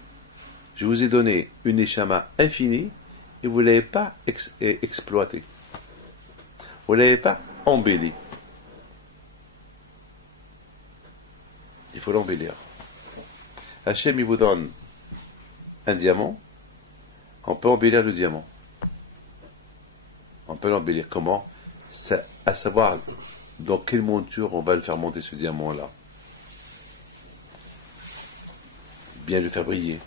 je vous ai donné une Neshama infinie, et vous ne l'avez pas exploitée. Vous ne l'avez pas embellie. Il faut l'embellir. Hachem, il vous donne un diamant, on peut embellir le diamant. On peut l'embellir comment? À savoir dans quelle monture on va le faire monter ce diamant-là. Bien le faire briller.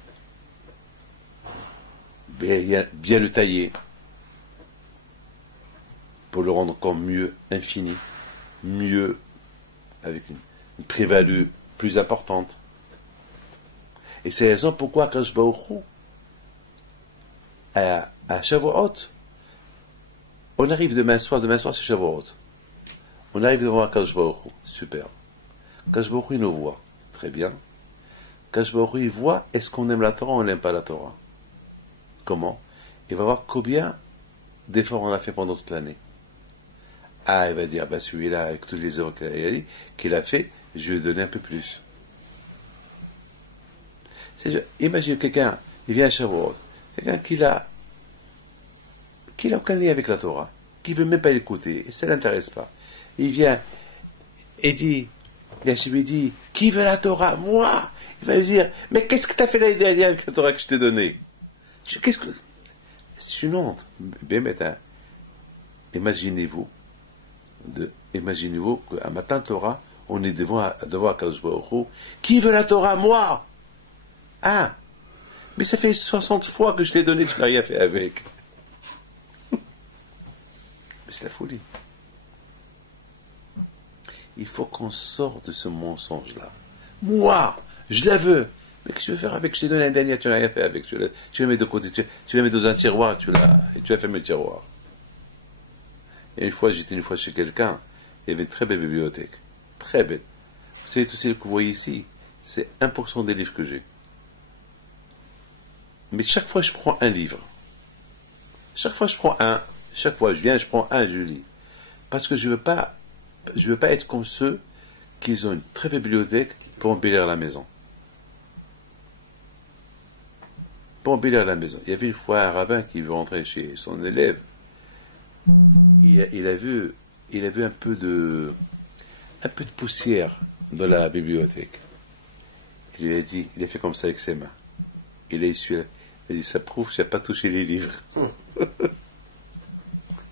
Bien le tailler. Pour le rendre encore mieux, infini. Mieux, avec une plus-value plus importante. Et c'est la raison pourquoi Akadosh Baruch Hu, à Shavuot, on arrive demain soir c'est Shavuot. On arrive devant Akadosh Baruch Hu, super. Akadosh Baruch Hu, il nous voit, très bien. Akadosh Baruch Hu, il voit, est-ce qu'on aime la Torah ou on n'aime pas la Torah? Comment? Il va voir combien d'efforts on a fait pendant toute l'année. Ah, il va dire, celui-là, avec tous les œuvres qu'il a fait, je vais lui donner un peu plus. Imagine quelqu'un, il vient à Shavuot, quelqu'un qui n'a aucun lien avec la Torah, qui ne veut même pas l'écouter, et ça ne l'intéresse pas. Il vient et dit, Hachem lui dit, qui veut la Torah? Moi! Il va lui dire, mais qu'est-ce que tu as fait l'année dernière avec la Torah que je t'ai donnée? Qu'est-ce que... C'est une honte. Bien, maintenant, imaginez-vous qu'un matin Torah, on est devant Akadosh Baruch Hu. Qui veut la Torah? Moi! Ah! Mais ça fait 60 fois que je l'ai donné, tu n'as rien fait avec. Mais c'est la folie. Il faut qu'on sorte de ce mensonge-là. Moi! Je la veux! Mais qu'est-ce que tu veux faire avec? Je t'ai donné un dernier, tu n'as rien fait avec. Tu la mets de côté, tu la mets dans un tiroir, et tu as fermé le tiroir. Et j'étais une fois chez quelqu'un, il y avait une très belle bibliothèque. Très belle. Vous savez, tout ce que vous voyez ici, c'est 1% des livres que j'ai. Mais chaque fois, je prends un livre. Chaque fois, je viens, je prends un, je lis. Parce que je veux pas être comme ceux qui ont une très belle bibliothèque pour embellir la maison. Pour embellir la maison. Il y avait une fois un rabbin qui veut rentrer chez son élève. Il a vu un peu de poussière dans la bibliothèque. Il lui a dit, il a fait comme ça avec ses mains. Il a essuyé. Il a dit, ça prouve que tu n'as pas touché les livres.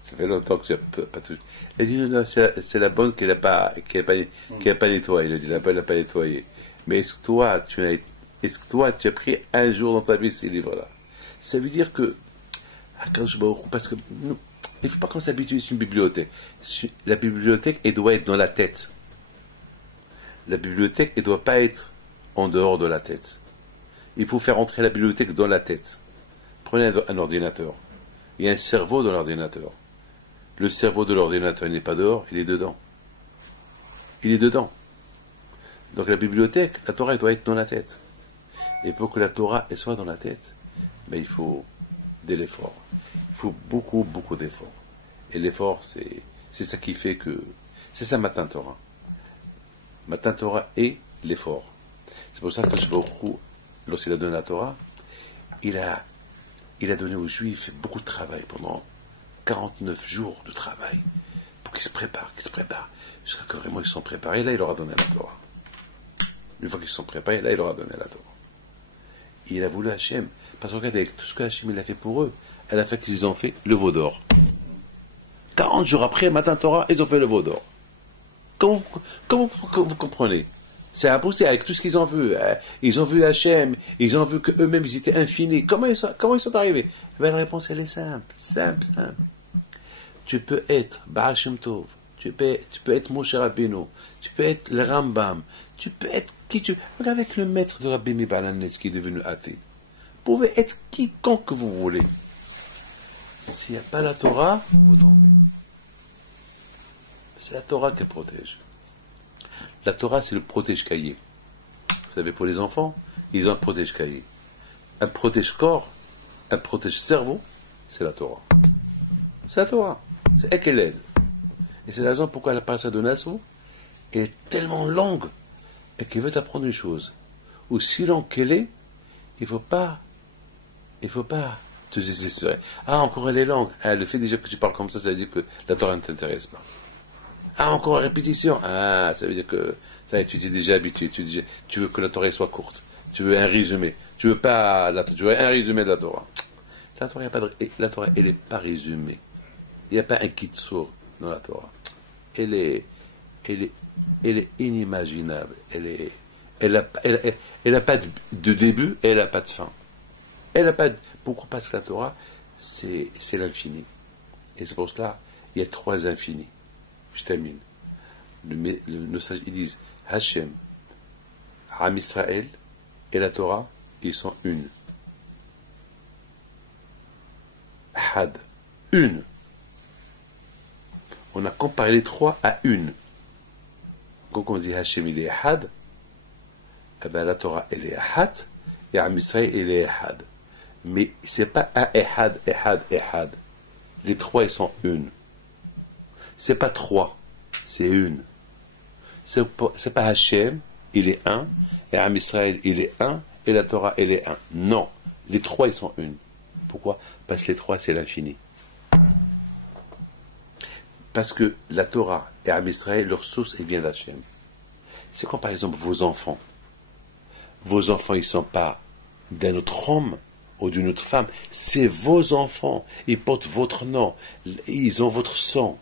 Ça fait longtemps que tu n'as pas touché. Il a dit, non, c'est la bonne qu'il n'a pas nettoyée. Il a dit, la bonne n'a pas nettoyé. Mais est-ce que toi, tu as pris un jour dans ta vie ces livres-là? Ça veut dire que, parce que Il ne faut pas qu'on s'habitue à une bibliothèque. La bibliothèque, elle doit être dans la tête. La bibliothèque, elle ne doit pas être en dehors de la tête. Il faut faire entrer la bibliothèque dans la tête. Prenez un ordinateur. Il y a un cerveau dans l'ordinateur. Le cerveau de l'ordinateur, il n'est pas dehors, il est dedans. Il est dedans. Donc la bibliothèque, la Torah, elle doit être dans la tête. Et pour que la Torah elle soit dans la tête, ben, il faut de l'effort. Il faut beaucoup, beaucoup d'efforts. Et l'effort, c'est ça qui fait que... C'est ça Matan Torah. Matan Torah est l'effort. C'est pour ça que je vois beaucoup, lorsqu'il a donné la Torah, il a donné aux Juifs beaucoup de travail pendant 49 jours de travail pour qu'ils se préparent. Jusqu'à que vraiment ils se sont préparés, là il leur a donné la Torah. Une fois qu'ils se sont préparés, là il leur a donné la Torah. Et il a voulu Hachem, parce que regardez, avec tout ce que Hachem il a fait pour eux, à la fin qu'ils ont fait le veau d'or. 40 jours après, Matan Torah, ils ont fait le veau d'or. Comment vous comprenez? C'est impossible avec tout ce qu'ils ont vu. Ils ont vu Hachem, ils ont vu qu'eux-mêmes ils étaient infinis. Comment ils sont arrivés? Ben, la réponse elle est simple. Tu peux être Baal Shem Tov, tu peux être Moshe Rabbeinu, tu peux être le Rambam, tu peux être qui tu veux. Regarde avec le maître de Rabbi Meir Baal HaNes qui est devenu athée. Vous pouvez être quiconque que vous voulez. S'il n'y a pas la Torah, vous tombez. C'est la Torah qui protège. La Torah, c'est le protège-cahier. Vous savez, pour les enfants, ils ont un protège-cahier. Un protège-corps, un protège-cerveau, c'est la Torah. C'est la Torah. C'est elle qui l'aide. Et c'est la raison pourquoi la paracha de Nassau est tellement longue et qu'elle veut t'apprendre une chose. Aussi longue qu'elle est, il ne faut pas te désespérer. Ah, encore elle est longue. Ah, le fait déjà que tu parles comme ça veut dire que la Torah ne t'intéresse pas. Ah, encore une répétition. Ah, ça veut dire que ça y est, tu t'es déjà habitué. Tu veux que la Torah soit courte. Tu veux un résumé. Tu veux un résumé de la Torah. La Torah, elle n'est pas résumée. Il n'y a pas un kitsur dans la Torah. Elle est inimaginable. Elle n'a pas de début, elle n'a pas de fin. Pourquoi? Parce que la Torah, c'est l'infini. Et c'est pour cela, il y a 3 infinis. Je termine. Nos sages, ils disent Hachem, Am Israël et la Torah, ils sont une. Had, une. On a comparé les 3 à une. Quand on dit Hachem, il est Had, eh bien la Torah, elle est Had, et Am Israël, il est Had. Mais c'est pas un Ehad. Les 3, ils sont une. C'est pas 3, c'est une. C'est pas Hachem, il est un, et Am Israël, il est un, et la Torah, elle est un. Non, les 3, ils sont une. Pourquoi? Parce que les 3, c'est l'infini. Parce que la Torah et Am Israël, leur source, elle vient d'Hachem. C'est comme par exemple vos enfants. Vos enfants, ils ne sont pas d'un autre homme ou d'une autre femme. C'est vos enfants. Ils portent votre nom. Ils ont votre sang.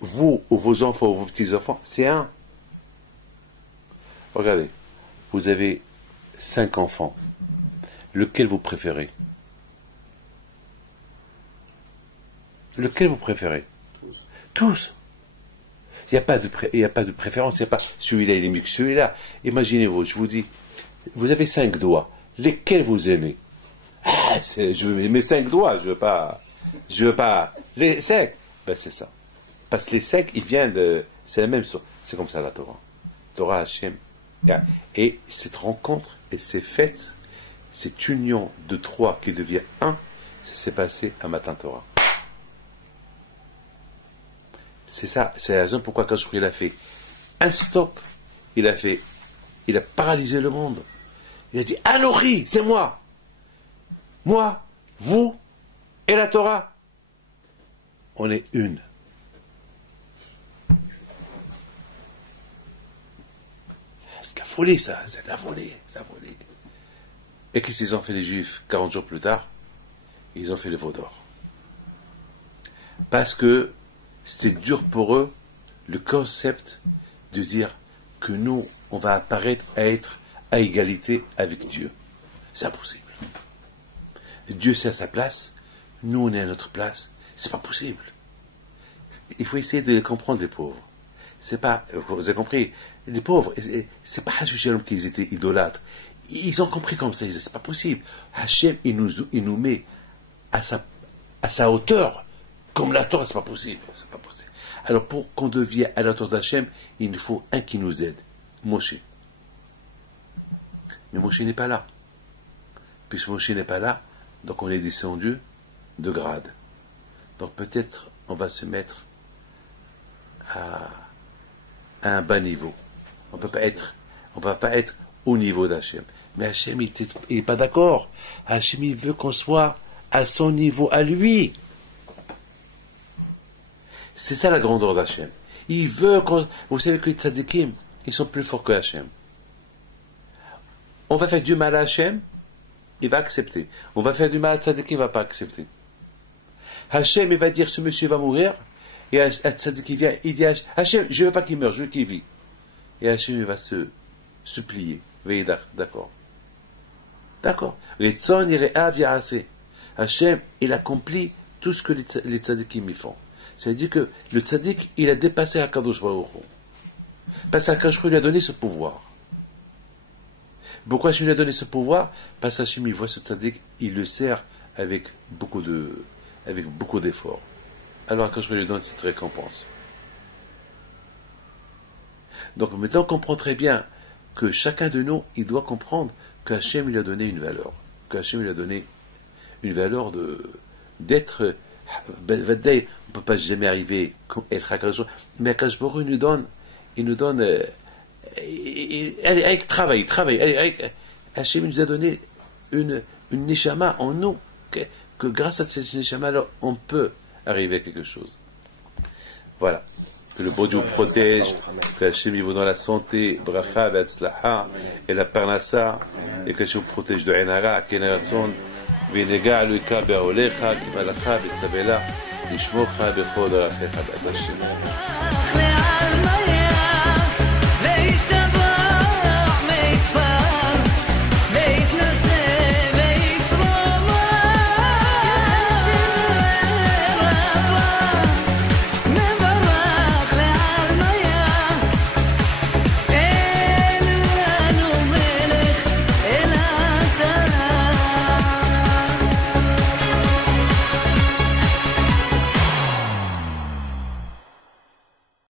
Vous, ou vos enfants, ou vos petits-enfants, c'est un. Regardez, vous avez 5 enfants. Lequel vous préférez? Lequel vous préférez? Tous. Il n'y a pas de préférence. Il n'y a pas celui-là, il est mieux que celui-là. Imaginez-vous, je vous dis, vous avez 5 doigts. Lesquels vous aimez? Je veux mes 5 doigts, je veux pas. Les 5. Ben c'est ça. Parce que les 5, ils viennent de. C'est la même chose. C'est comme ça la Torah. Torah Hachem. Et cette rencontre, elle s'est faite, cette union de 3 qui devient 1, ça s'est passé à Matan Torah. C'est ça, c'est la raison pourquoi quand il a fait un stop, il a paralysé le monde. Il a dit Anochi, c'est moi. Moi, vous et la Torah. On est une. C'est de la folie, ça. C'est de la folie. Et qu'est-ce qu'ils ont fait les Juifs 40 jours plus tard? Ils ont fait le veau d'or. Parce que c'était dur pour eux, le concept de dire que nous, on va apparaître à être à égalité avec Dieu. C'est impossible. Dieu, c'est à sa place, nous, on est à notre place, C'est pas possible. Il faut essayer de les comprendre, les pauvres. C'est pas, vous avez compris, les pauvres, c'est pas Hachem qu'ils étaient idolâtres. Ils ont compris comme ça, c'est pas possible. Hachem, il nous met à sa hauteur, comme la Torah, c'est pas possible. Alors, pour qu'on devienne à la hauteur d'Hachem, il nous faut un qui nous aide, Moshe. Mais Moshe n'est pas là. Puisque Moshe n'est pas là, donc on est descendu de grade. Donc peut-être on va se mettre à un bas niveau. On va pas être au niveau d'Hachem. Mais Hachem, il n'est pas d'accord. Hachem, il veut qu'on soit à son niveau, à lui. C'est ça la grandeur d'Hachem. Il veut qu'on... Vous savez que les tzadikim, ils sont plus forts que Hachem. On va faire du mal à Hachem, il va accepter. On va faire du mal à tzadikim, il ne va pas accepter. Hachem, il va dire, ce monsieur va mourir, et un tzadikim vient, il dit, Hachem, je ne veux pas qu'il meure, je veux qu'il vive. Et Hachem, il va se supplier. Veuillez d'accord. D'accord. Hachem, il accomplit tout ce que les tzadikim y font. C'est-à-dire que le tzadik, il a dépassé Akadosh Baruch Hu. Parce qu'Akadosh Baruch Hu lui a donné ce pouvoir. Pourquoi Hachem lui a donné ce pouvoir? Parce qu'Hachem, il voit ce tzadik, il le sert avec beaucoup d'efforts. Alors Akadosh Baruch Hu lui donne cette récompense. Donc maintenant, on comprend très bien que chacun de nous, il doit comprendre qu'Hachem lui a donné une valeur. Qu'Hachem lui a donné une valeur d'être... On ne peut pas jamais arriver à être Akadosh Baruch Hu, mais Akadosh Baruch Hu il nous donne avec travail. Hachem nous a donné une neshama en nous, que grâce à cette neshama, alors, on peut arriver à quelque chose. Voilà. Que le bon Dieu vous protège, que Hachem vous donne la santé, bracha, ve'atzlaha, et la parnassa, et que Hachem vous protège de Enara, Kenaratson, ונגע אלוהיך בעולך, כמלאכה בצווה לה, לשמורך בכל דרכיך בעזרת השם.